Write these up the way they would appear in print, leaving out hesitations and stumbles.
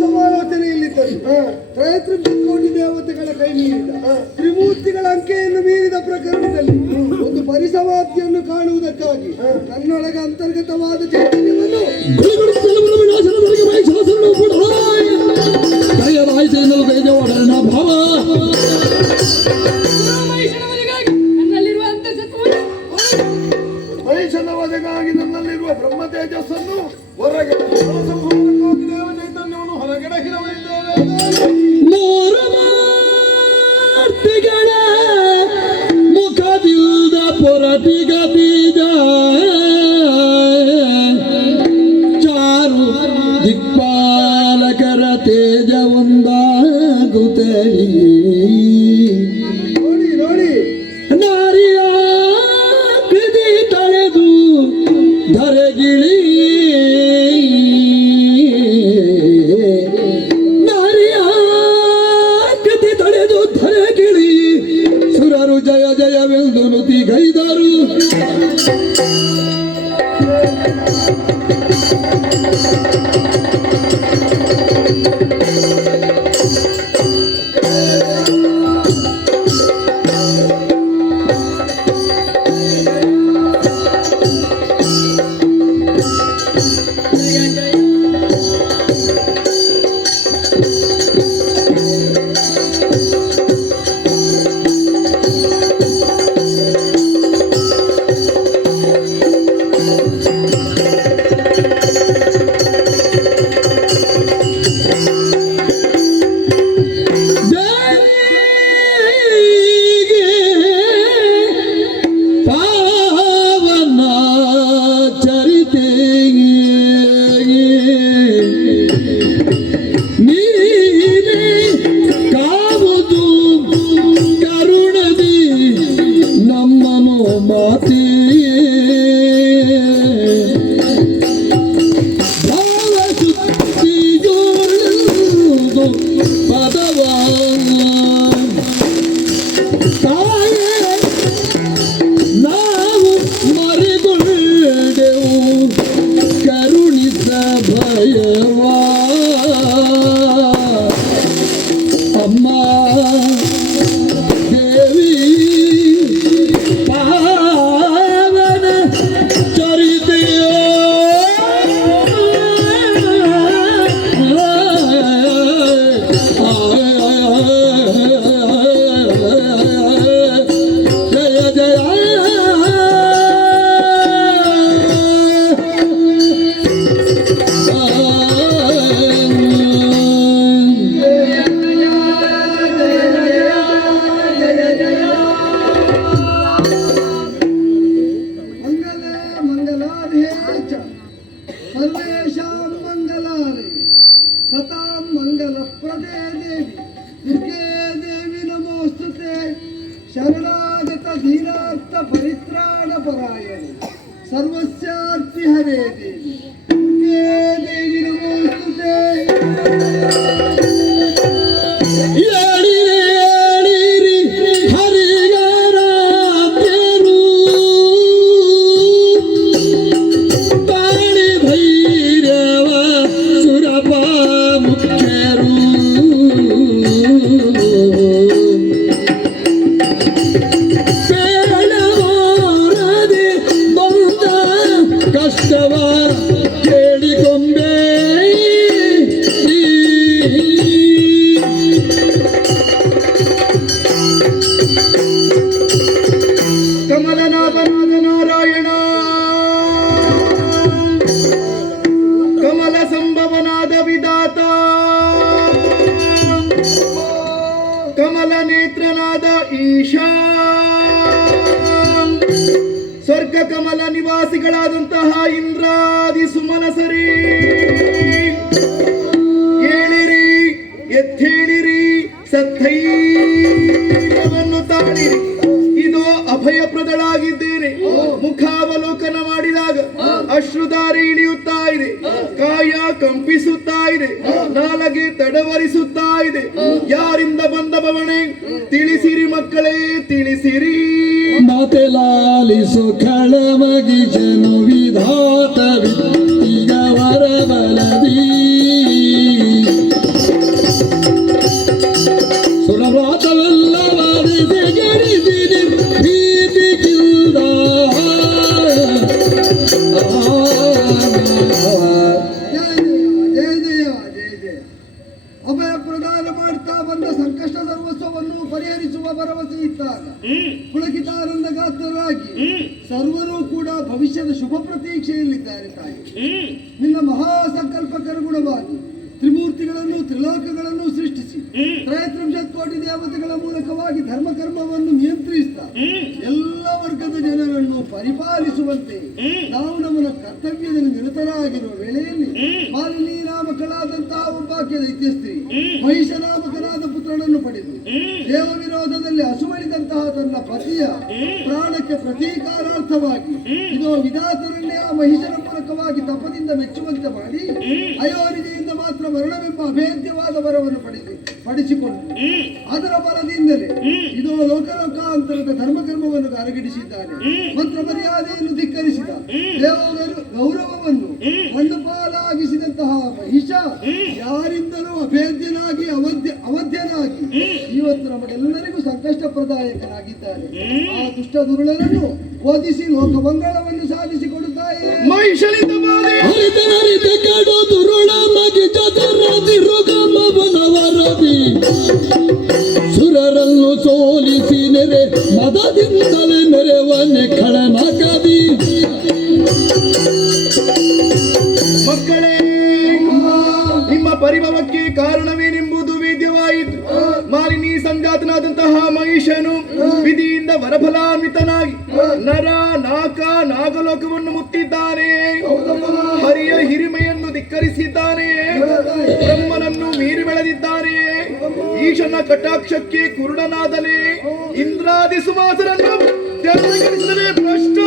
ಸಮಾಲೋಚನೆಯಲ್ಲಿದ್ದರು. ತ್ರಯತ್ರಿಕೋಟಿ ದೇವತೆಗಳ ಕೈ ಮೀರಿದ ತ್ರಿಮೂರ್ತಿಗಳ ಅಂಕೆಯನ್ನು ಮೀರಿದ ಪ್ರಕರಣದಲ್ಲಿ ಒಂದು ಪರಿಸಮಾಪ್ತಿಯನ್ನು ಕಾಣುವುದಕ್ಕಾಗಿ ನನ್ನೊಳಗ ಅಂತರ್ಗತವಾದ ಚೈತನ್ಯವನ್ನು ಮಹಿಷನವದೆಗಾಗಿ ನನ್ನಲ್ಲಿರುವ ಬ್ರಹ್ಮ ತೇಜಸ್ಸನ್ನು ಹೊರಗೆ ಚೈತನ್ಯವನ್ನು ಹೊರಗಡೆ ಹಿರವರಿದ್ದೇವೆ. ಮುಖದಿಲ್ದ ಪೊರಟಿಗ ಬೀಜ ಚಾರು ದಿಕ್ಪಾಲಕರ ತೇಜ ಒಂದಾಗುತ್ತಲಿ ನೋಡಿ ನೋಡಿ ನಾರಿಯ ಕೃತಿ ತಳೆದು ಧರೆಗಿಳಿ ನಾರಿಯ ಕೃತಿ ತಳೆದು ಧರೆಗಿಳಿ ಸುರರು ಜಯ ಜಯವೆಂದು ನುತಿಗೈದರು. ನಾವು ಮರೆಗೊಳ್ಳೆವು ಕರುಣಿಸ ಭಯವಾ ಅಮ್ಮ ದೇವಿ ಪಾವನ ಚರಿತೆಯ ಸರ್ವೇಷಾಂ ಮಂಗಲಾನಿ ಸತಾಂ ಮಂಗಲಪ್ರದೇ ದೇವಿ ದುರ್ಗೇ ದೇವಿ ನಮೋಸ್ತುತೆ ಶರಣಾಗತ ದೀನಾರ್ಥ ಪರಿತ್ರಾಣ ಪರಾಯಣಿ ಸರ್ವಸ್ಯಾರ್ತಿ ಹರೇ ದೇವಿ ದುರ್ಗೇ ದೇವಿ ನಮೋಸ್ತುತೆ. ಕಷ್ಟವ ಕೇಳಿಕೊಂಬೆ ಕಮಲನಾಭನಾದ ನಾರಾಯಣ ಕಮಲ ಸಂಭವನಾದ ವಿಧಾತ ಕಮಲ ನೇತ್ರನಾದ ಈಶಾ ಸ್ವರ್ಗ ಕಮಲ ನಿವಾಸಿಗಳಾದಂತಹ ಇಂದ್ರಾದಿ ಸುಮನಸರಿ ಏಳಿರಿ ಎದ್ದೇಳಿರಿ ಸತ್ತೈರ್ಯವನ್ನು ತಾಳಿರಿ. ಇದು ಅಭಯಪ್ರದಳಾಗಿದ್ದೇನೆ. ಮುಖಾವಲೋಕನ ಮಾಡಿದಾಗ ಅಶ್ರುಧಾರೆ ಇಳಿಯುತ್ತಾ ಇದೆ, ಕಾಯ ಕಂಪಿಸುತ್ತಾ ಇದೆ, ನಾಲಗೆ ತಡವರಿಸುತ್ತಾ ಇದೆ. ಯಾರಿಂದ ಬಂದ ಬವಣೆ ತಿಳಿಸಿರಿ ಮಕ್ಕಳೇ ತಿಳಿಸಿರಿ. ಮಾತೆ ಲಾಲಿಸು ಖಳಮಗಿ ಜನು ವಿಧಾತ ಈಗ ವರಬಲದಿ ಕುಳಿತಾಗ ಪುಳಕಿತಾನಂದ ಗಾತ್ರರಾಗಿ ಸರ್ವರೂ ಕೂಡ ಭವಿಷ್ಯದ ಶುಭ ಪ್ರತೀಕ್ಷೆಯಲ್ಲಿದ್ದಾರೆ ತಾಯಿ. ನಿನ್ನ ಮಹಾಸಂಕಲ್ಪಕ್ಕನುಗುಣವಾಗಿ ತ್ರಿಮೂರ್ತಿಗಳನ್ನು ತ್ರಿಲೋಕಗಳನ್ನು ಸೃಷ್ಟಿಸಿ ತ್ರಯತ್ರಿಂಶತ್ ಕೋಟಿ ದೇವತೆಗಳ ಮೂಲಕವಾಗಿ ಧರ್ಮ ಕರ್ಮವನ್ನು ನಿಯಂತ್ರಿಸ್ತಾ ಎಲ್ಲ ವರ್ಗದ ಜನರನ್ನು ಪರಿಪಾಲಿಸುವಂತೆ ನಾವು ನಮ್ಮ ಕರ್ತವ್ಯದಲ್ಲಿ ನಿರತರಾಗಿರುವ ವೇಳೆಯಲ್ಲಿ ಮಾಲಿನಿ ನಾಮಕಳಾದಂತಹ ಒಬ್ಬಾಕೆ ದೈತ್ಯ ಸ್ತ್ರೀ ಮಹಿಷ ನಾಮಕನಾದ ಪುತ್ರನನ್ನು ಪಡೆದು ದೇವ ವಿರೋಧದಲ್ಲಿ ಹಸುವಳಿದಂತಹ ತನ್ನ ಪತಿಯ ಪ್ರಾಣಕ್ಕೆ ಪ್ರತೀಕಾರಾರ್ಥವಾಗಿ ಇದು ವಿಧಾತರನ್ನೇ ಆ ಮಹಿಷನ ಮೂಲಕವಾಗಿ ತಪದಿಂದ ಮೆಚ್ಚುವಂತೆ ಮಾಡಿ ಅಯೋನಿಗೆಯಿಂದ ಮಾತ್ರ ಮರಣವೆಂಬ ಅಭೇದ್ಯವಾದ ವರವನ್ನು ಪಡಿಸಿಕೊಂಡು ಅದರ ಬಲದಿಂದಲೇ ಇದು ಲೋಕಲೋಕಾಂತರದ ಧರ್ಮಕರ್ಮವನ್ನು ಅರಗಿಡಿಸಿದ್ದಾನೆ. ಮಂತ್ರ ಮರ್ಯಾದೆಯನ್ನು ಧಿಕ್ಕರಿಸಿದ ದೇವರ ಗೌರವವನ್ನು ಮಣ್ಣುಪಾಲಾಗಿಸಿದಂತಹ ಮಹಿಷ ಯಾರಿಂದಲೂ ಅಭೇದ್ಯನಾಗಿ ಅವಧ್ಯನಾಗಿ ಇವತ್ತು ನಮಗೆಲ್ಲರಿಗೂ ಸಂಕಷ್ಟಪ್ರದಾಯಕನಾಗಿದ್ದಾನೆ. ಆ ದುಷ್ಟ ದುರುಳರನ್ನು ಓದಿಸಿ ಲೋಕ ಮಂಗಳವನ್ನು ಸಾಧಿಸಿಕೊಡುತ್ತಾಯೇ. ಮಹಿಷನಿಂದ ಬಾಧೆ ಹರಿತ ಕಡು ದುರುಳ ಮಗಿ ಚತುರದಿರುಗಮವನವರದಿ ಸುರರನ್ನು ಸೋಲಿಸಿ ನೆರೆ ಮದದಿಂದಲೇ ಮೆರೆವನೆ ಖಳನಕದಿ. ಮಕ್ಕಳೇ, ನಿಮ್ಮ ಪರಿಭವಕ್ಕೆ ಕಾರಣವೇನೆಂಬುದು ವೇದ್ಯವಾಯಿತು. ಮಾಲಿನಿ ಸಂಜಾತನಾದಂತಹ ಮಹಿಷನು ವಿಧಿಯಿಂದ ವರಫಲಾನ್ವಿತನಾಗಿ ನರ ನಾಕ ನಾಗಲೋಕವನ್ನು ಮುತ್ತಿದ್ದಾನೆ. ಹರಿಯ ಹಿರಿಮೆಯನ್ನು ಧಿಕ್ಕರಿಸಿದ್ದಾನೆ. ಬ್ರಹ್ಮನನ್ನು ಮೀರಿ ಬೆಳೆದಿದ್ದಾನೆ. ಈಶನ ಕಟಾಕ್ಷಕ್ಕೆ ಕುರುಡನಾದನೆ. ಇಂದ್ರಾದಿ ಸುಮಾಸರನ್ನು ತ್ಯಾಗಗೊಳಿಸಲೇ ಭ್ರಷ್ಟ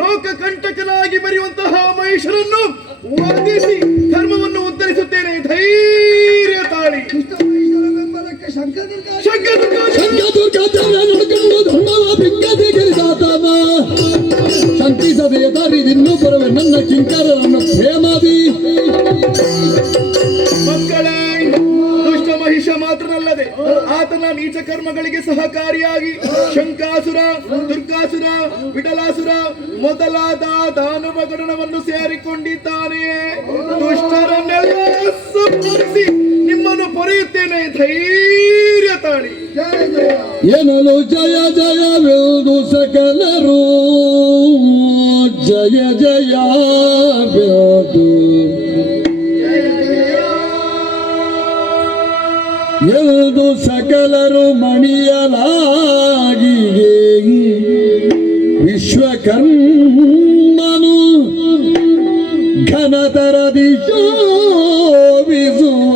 ಲೋಕ ಕಂಟಕನಾಗಿ ಮೆರೆಯುವಂತಹ ಮಹಿಷರನ್ನು ವಧಿಸಿ ಧರ್ಮವನ್ನು ಉದ್ಧರಿಸುತ್ತೇನೆ. ಧೈರ್ಯ ತಾಳಿ. ಶಂಕಿಸದೆ ದಾರಿದಿನ್ನೂ ಬರುವೆ ನನ್ನ ಕಿಂಕರರನ್ನು ಪ್ರೇಮಾದಿ. ಮಕ್ಕಳೇ, ದುಷ್ಟ ಮಹಿಷ ಮಾತ್ರನಲ್ಲದೆ ಆತನ ನೀಚ ಕರ್ಮಗಳಿಗೆ ಸಹಕಾರಿಯಾಗಿ ಶಂಕಾಸುರ, ದುರ್ಗಾಸುರ, ವಿಡಲಾಸುರ ಮೊದಲಾದ ದಾನವ ಗಣನವನ್ನು ಸೇರಿಕೊಂಡಿದ್ದಾನೆ. ದುಷ್ಟರನ್ನೆಲ್ಲ ಸಂಹರಿಸಿ ನಿಮ್ಮನ್ನು ಪೊರೆಯುತ್ತೇನೆ. ಧೈರ್ಯ ತಾಳಿ. ಎನ್ನಲು ಜಯ ಜಯವೆಂದು ಸಕಲರು ಜಯ ಜಯವೆಂದು ಎಂದು ಸಕಲರು ಮಣಿಯಲಾಗಿ ವಿಶ್ವಕರ್ಮನು ಘನತರದಿ ಶೋಭಿಸುವ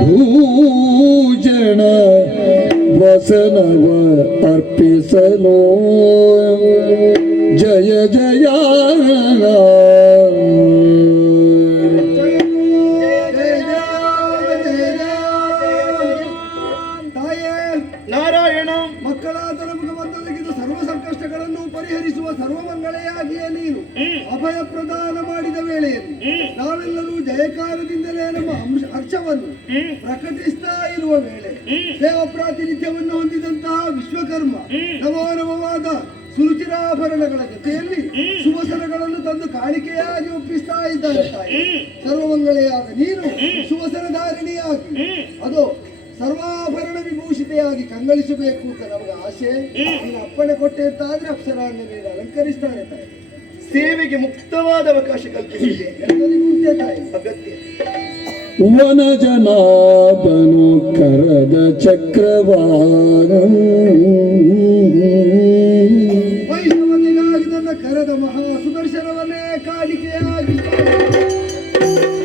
ಭೂಷಣ ವಸನವ ಅರ್ಪಿಸಲು ಜಯ ಜಯ. ನಾರಾಯಣ. ಮಕ್ಕಳಾದ ನಮಗೆ ಬಂದೊದಗಿದ ಸರ್ವ ಸಂಕಷ್ಟಗಳನ್ನು ಪರಿಹರಿಸುವ ಸರ್ವಮಂಗಳೆಯಾಗಿಯೇ ನೀನು ಅಭಯ ಪ್ರದಾನ ಮಾಡಿದ ವೇಳೆಯಲ್ಲಿ ನಾವೆಲ್ಲರೂ ಜಯಕಾರದಿಂದಲೇ ನಮ್ಮ ಹರ್ಷವನ್ನು ಪ್ರಕಟಿಸ್ತಾ ಇರುವ ವೇಳೆ ದೇವ ಪ್ರಾತಿನಿಧ್ಯವನ್ನು ಹೊಂದಿದಂತಹ ವಿಶ್ವಕರ್ಮ ನವೋನವವಾದ ಸುರುಚಿರಾಭರಣಗಳ ಜೊತೆಯಲ್ಲಿ ಸುವಸನಗಳನ್ನು ತಂದು ಕಾಣಿಕೆಯಾಗಿ ಒಪ್ಪಿಸ್ತಾ ಇದ್ದಾರೆ ತಾಯಿ. ಸರ್ವಮಂಗಳೆಯಾದ ನೀನು ಸುವಸನಧಾರಿಣಿಯಾಗಿ ಅದು ಸರ್ವಾಭರಣ ವಿಭೂಷಿತೆಯಾಗಿ ಕಂಗಳಿಸಬೇಕು ಅಂತ ನಮಗೆ ಆಸೆ. ನೀನು ಅಪ್ಪಣೆ ಕೊಟ್ಟೆ ಅಂತ ಆದ್ರೆ ಅಪ್ಸರಾಂಗ ನೀನು ಅಲಂಕರಿಸ್ತಾರೆ ತಾಯಿ. ಸೇವೆಗೆ ಮುಕ್ತವಾದ ಅವಕಾಶ ಕಲ್ಪಿಸಿದೆ. ಎಲ್ಲರಿಗೂ ಉಂಟೆ ತಾಯಿ ಅಗತ್ಯ. ವನ ಜನಾಭನು ಕರದ ಚಕ್ರವಾಣ ವೈಷ್ಣವತೆಗಾಗಿ ನನ್ನ ಕರದ ಮಹಾ ಸುದರ್ಶನವನ್ನೇ ಕಾಣಿಕೆಯಾಗಿ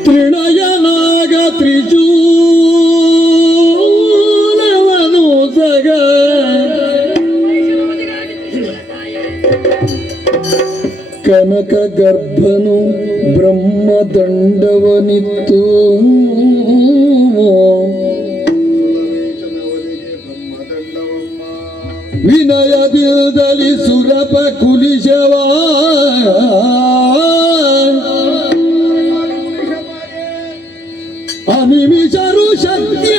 ತೃಣಯನಾಗ ತ್ರಿಜೂಲವನು ಸಗ ಕನಕ ಗರ್ಭನು ಬ್ರಹ್ಮದಂಡವನಿತ್ತು ವಿನಯದಿಲ್ದಲಿ ಸುರಪ ಕುಲಿಶವ ಅನಿಮಿಷರು ಶಕ್ತಿಯುತಂಗಳ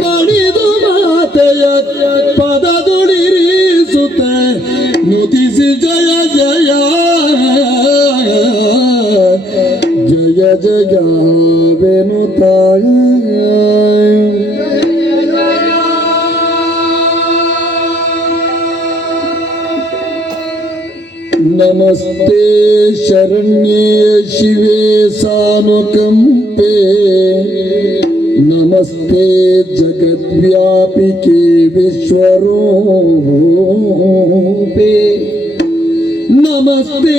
ಮಣಿದು ಮಾತೆಯ ಪದದುಳಿರಿಸುತ್ತ ನುತಿಸಿ ಜಯ ಜಯ ಜಯ ಜಯ ವೆನುತಾ ನಮಸ್ತೆ ಶರಣ್ಯೇ ಶಿವೆ ಸಾನುಕಂಪೆ ನಮಸ್ತೆ ಜಗದ್ವ್ಯಾಪಿಕೆ ವಿಶ್ವರೂಪೆ ನಮಸ್ತೆ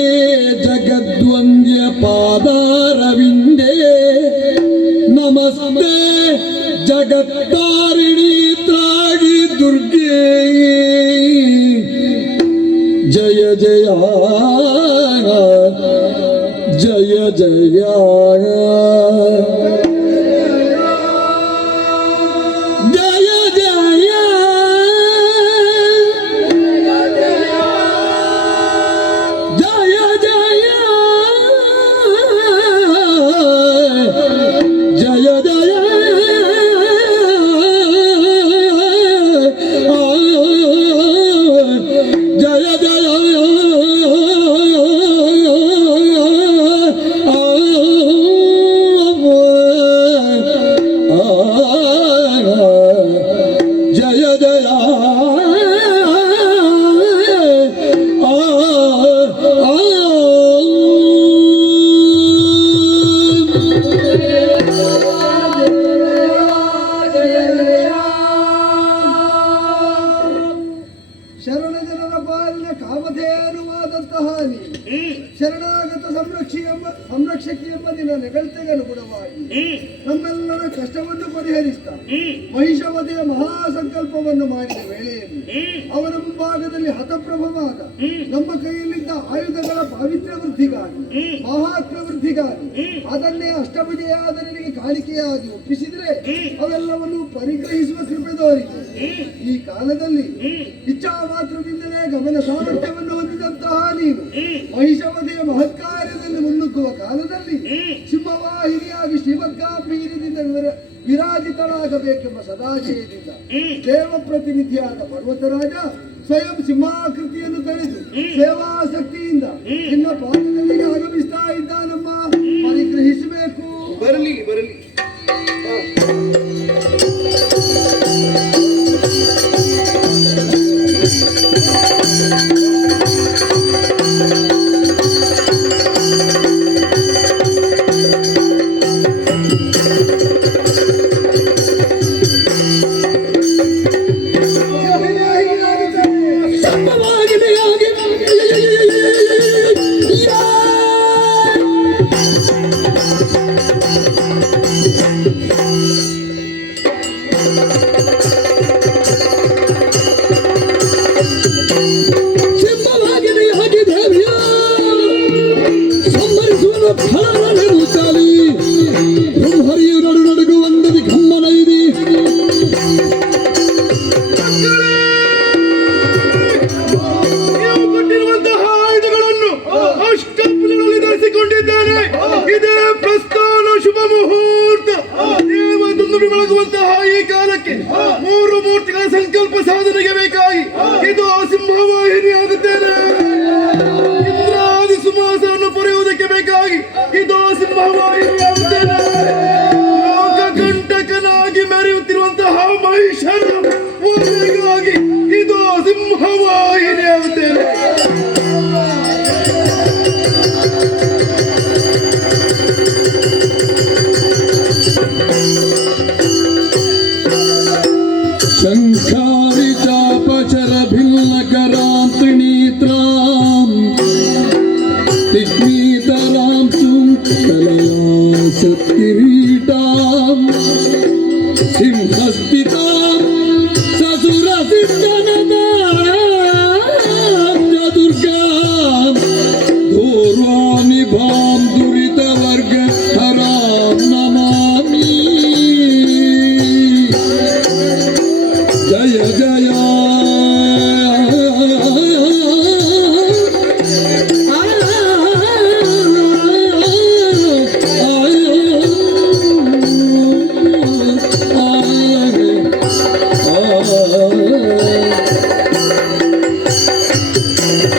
ಜಗದ್ವಂದ್ಯ ಪಾದಾರವಿಂದೇ ನಮಸ್ತೆ ಜಗತ್ತಾರಿಣಿ ತ್ರಾಗಿ ದುರ್ಗೆ ಜಯ ಜಯ ಜಯ ಜಯ ಜಯ ಜಯ ಜಯ ಜಯ ಜಯ ಜಯ ಜಯ ಜಯ ಜಯ ಜಯ ಶರಣ ಜನರ ಪಾಲಿನ ಕಾಮಧೇನುವಾದಂತಹ ನೀನು ಶರಣಾಗತ ಸಂರಕ್ಷಕಿ ಎಂಬ ನಿನ್ನ ನೆಗಳತೆಗೆ ಅನುಗುಣವಾಗಿ ನಮ್ಮೆಲ್ಲರ ಕಷ್ಟವನ್ನು ಪರಿಹರಿಸ್ತಾ ಮಹಿಷವಧೆಯ ಮಹಾಸಂಕಲ್ಪವನ್ನು ಮಾಡಿದ ವೇಳೆಯಲ್ಲಿ ಅವನ ಮುಂಭಾಗದಲ್ಲಿ ಹತಪ್ರಭವಾದ ನಮ್ಮ ಕೈಯಲ್ಲಿದ್ದ ಆಯುಧಗಳ ಪಾವಿತ್ರ್ಯ ವೃದ್ಧಿಗಾಗಿ ಮಹಾತ್ಮ ವೃದ್ಧಿಗಾಗಿ ಅದನ್ನೇ ಅಷ್ಟಭುಜೆಯಾದ ನಿನಗೆ ಕಾಣಿಕೆಯಾಗಿ ಒಪ್ಪಿಸಿದ್ರೆ ಅವೆಲ್ಲವನ್ನು ಪರಿಗ್ರಹಿಸುವ ಕೃಪೆ ತೋರಿತು. ಈ ಕಾಲದಲ್ಲಿ ಇಚ್ಛಾ ಮಾತ್ರದಿಂದಲೇ ಗಮನ ಸಾಮರ್ಥ್ಯವನ್ನು ಹೊಂದಿದಂತಹ ನೀನು ಮಹಿಷವಧೆಯ ಮಹತ್ಕಾರ್ಯದಲ್ಲಿ ಮುನ್ನುಗ್ಗುವ ಕಾಲದಲ್ಲಿ ಸಿಂಹವಾಹಿನಿಯಾಗಿ ಶ್ರೀಮದ್ಗಾಂಭೀರ್ಯದಿಂದ ವಿರಾಜಿತಳಾಗಬೇಕೆಂಬ ಸದಾಶಯದಿಂದ ದೇವ ಪ್ರತಿನಿಧಿಯಾದ ಪರ್ವತರಾಜ ಸ್ವಯಂ ಸಿಂಹಾಕೃತಿಯನ್ನು ತಳೆದು ಸೇವಾಸಕ್ತಿಯಿಂದ ನಿನ್ನ ಪಾದಗಳಿಗೆ ಆಗಮಿಸ್ತಾ ಇದ್ದಾನಮ್ಮ. ಪರಿಗ್ರಹಿಸಬೇಕು. ಬರಲಿ ಬರಲಿ. ಮೂರು ಮೂರ್ತಿಗಳ ಸಂಕಲ್ಪ ಸಾಧನೆಗೆ ಬೇಕಾಗಿ ಇದು ಸಿಂಹವಾಹಿನಿ ಆಗುತ್ತೇನೆ. ಇಂದ್ರಾದಿ ಸುಮಾಸವನ್ನು ಪಡೆಯುವುದಕ್ಕೆ ಬೇಕಾಗಿ ಇದು ಸಿಂಹವಾಹಿನಿ ಆಗುತ್ತೇನೆ. ಲೋಕ ಕಂಟಕನಾಗಿ ಮೆರೆಯುತ್ತಿರುವಂತಹ ಮಹಿಷರು